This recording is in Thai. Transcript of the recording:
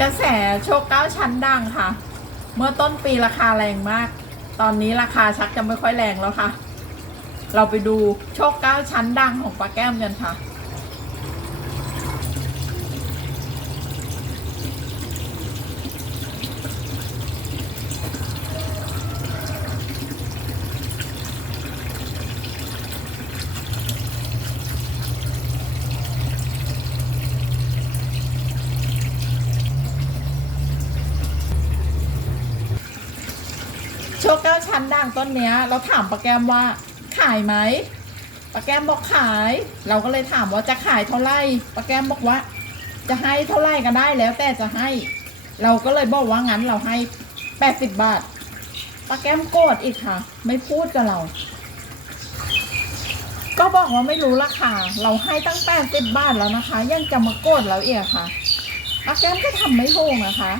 กระแสโชคเก้าชั้นดังค่ะ เมื่อต้นปีราคาแรงมาก ตอนนี้ราคาชักจะไม่ค่อยแรงแล้วค่ะ เราไปดูโชคเก้าชั้นดังของปลาแก้มกันค่ะ โชคเก้าชั้นด่างต้นเนี้ย เราถามป้าแก้มว่าขายไหมป้าแก้มบอกขาย เราก็เลยถามว่าจะขายเท่าไหร่ป้าแก้มบอกว่า จะให้เท่าไหร่ก็ได้แล้วแต่จะให้ เราก็เลยบอกว่างั้นเราให้แปดสิบบาทป้าแก้มโกรธอีกค่ะ ไม่พูดกับเรา ก็บอกว่าไม่รู้ราคาเราให้ตั้งแปดสิบบาทแล้วนะคะ ยังจะมาโกรธเราเอีกค่ะป้าแก้มก็ทำไม่ถูกนะคะ